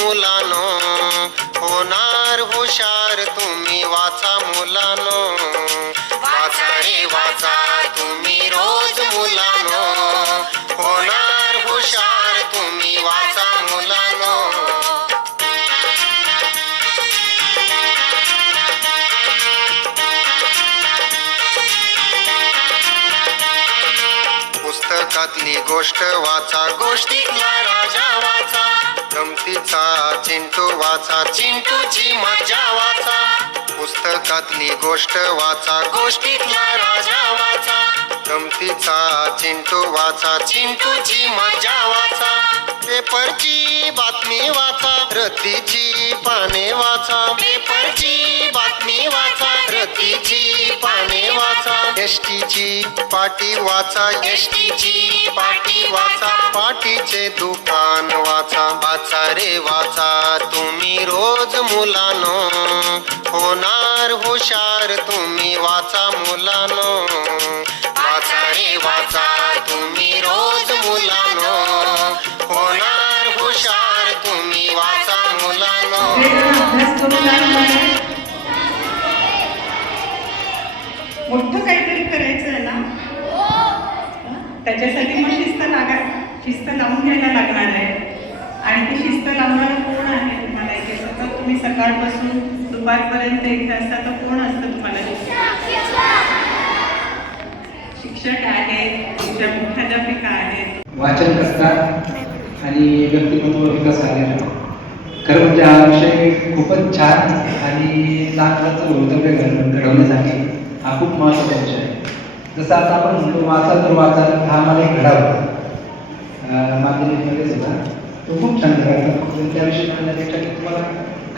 मुलानो. होणार हुशार तुम्ही वाचा मुलानो. वाचा रे वाचा तुम्ही रोज मुलानो. होणार हुशार तुम्ही वाचा मुलानो. पुस्तकातली गोष्ट वाचा गोष्टीतला राजा वाचा. गमतीचा चिंटू वाचा. चिंटूची मजा वाचा. पुस्तकातली गोष्ट वाचा गोष्टीतला राजा वाचा. गमतीचा चिंटू वाचा. चिंटूची मजा वाचा. पेपरची बातमी वाचा. रतीची पाने वाचा. पेपरची बातमी वाचा. रतीची पाने वाचा. एसटीची पाटी वाचा. एसटीची पाटी वाचा. पाटीचे दुकान वाचा. वाचा रे वाचा. तुम्ही रोज मुलानो. होणार हुशार तुम्ही वाचा मुलानो. अभ्यास करून मोठं काहीतरी करायचं आहे ना? त्याच्यासाठी मग शिस्त लागा शिस्त लावून घ्यायला लागणार आहे. आणि ती शिस्त लावणारा कोण आहे तुम्हाला इथे सतत तुम्ही सकाळपासून दुपारपर्यंत इथे असता तर कोण असतं तुम्हाला? शिक्षक आहेत तुमच्या मुख्याध्यापिका आहेत. वाचन करतात आणि व्यक्तिमत्व विकास कार्य खरं म्हणजे हा विषय खूपच छान आणि लहान मुलांचं भवितव्य घडवण्यासाठी हा खूप महत्त्वाचा विषय आहे. जसं आता आपण म्हणतो वाचा तर वाचा हा मला एक घडा होता. माध्यमिकमध्ये सुद्धा. तो खूप छान घडा होता. म्हणजे त्याविषयी म्हणण्यापेक्षा की तुम्हाला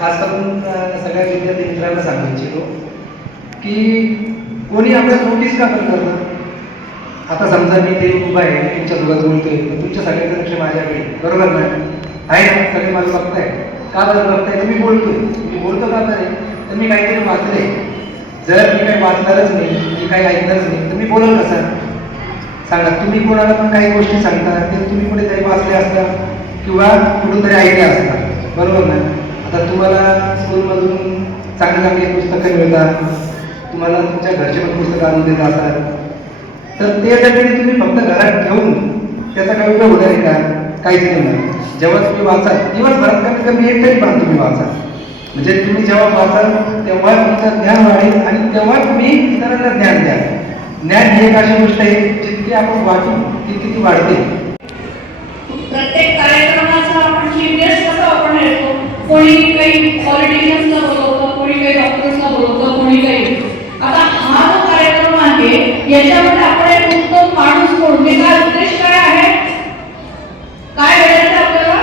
खास करून सगळ्या विद्यार्थी मित्रांना सांगू इच्छितो की कोणी आपल्या नोटीस का करतं आता समजा मी ते उभा आहे तुमच्यासोबत बोलतोय तुमच्या सगळ्यांचं लक्ष माझ्याकडे बरोबर ना? आहे ना? सगळे मला बघताय. का बरं बघताय? तर मी बोलतोय. मी बोलतो का तर तर मी काहीतरी वाचलंय. जर मी काही वाचणारच नाही मी काही ऐकणारच नाही तर मी बोलल कसा? सांगा तुम्ही कोणाला पण काही गोष्टी सांगता तर तुम्ही कुठेतरी वाचले असता किंवा कुठून तरी ऐकले असता. बरोबर ना? आता तुम्हाला स्कूलमधून चांगली चांगली पुस्तकं मिळतात. तुम्हाला तुमच्या घरचे पण पुस्तकं आणून देत असतात. तर ते तुम्ही फक्त घरात ठेवून त्याचा काही उपयोग होणार आहे का? काहीच नाही जेव्हा तुम्ही वाचाल दिवसभरात कमीत कमी एक तरी पान तुम्ही वाचाल. म्हणजे तुम्ही जेव्हा वाचाल तेव्हा तुमचं ज्ञान वाढेल आणि तेव्हा तुम्ही इतरांना ज्ञान द्या ज्ञान ही एक अशी गोष्ट आहे जितकी आपण वाटू तितकी ती वाढते. प्रत्येक कार्यक्रमाचा आपण सिरियस आपण येतो कोणी काही पॉलिटिशियन्सला बोलवतं कोणी काही डॉक्टर्सला बोलवतं कोणी काही आता हा जो कार्यक्रम आहे याच्यामध्ये आपण एक उत्तम माणूस म्हणून म्हणजे काय उद्देश काय आहे काय करायचं आपल्याला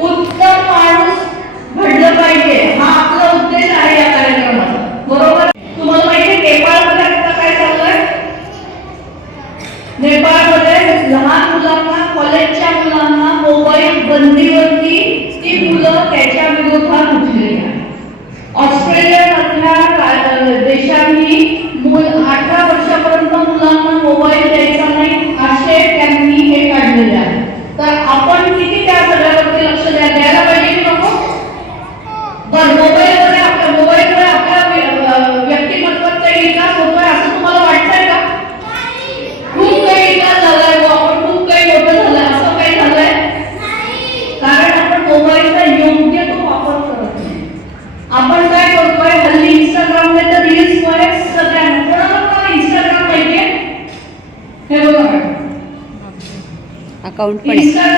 उत्तम माणूस घडलं पाहिजे हा आपला उद्देश आहे या कार्यक्रमाचा बरोबर तुम्हाला माहिती नेपाळमध्ये आता काय चाललंय नेपाळमध्ये लहान मुलांना कॉलेजच्या मुलांना मोबाईल बंदीवरती ती मुलं त्याच्या विरोधात उठलेली आहेत. ऑस्ट्रेलियामधल्या देशांनी मूल अठरा वर्षापर्यंत मुलांना मोबाईल द्यायचा नाही असे त्यांनी हे काढलेले आहे तर आपण किती त्या सगळ्यावरती लक्ष द्या द्यायला पाहिजे की नको बरं मोबाईलमुळे आपल्या मोबाईलमुळे आपल्या व्य- अं, व्यक्तिमत्वाचा विकास होतोय असं तुम्हाला वाटतंय का खूप काही विकास झालाय बुवा, आपण खूप काही मोठं झालंय असं काही झालंय कारण आपण मोबाईलचा योग्य तो वापर करत नाही आपण काय करतोय हल्ली इंस्टाग्रामने तर रील्स मुळे सगळ्यांना कोणाला कोणाला इंस्टाग्राम माहितीये हे बघा मॅडम. अकाउंट पण आहे.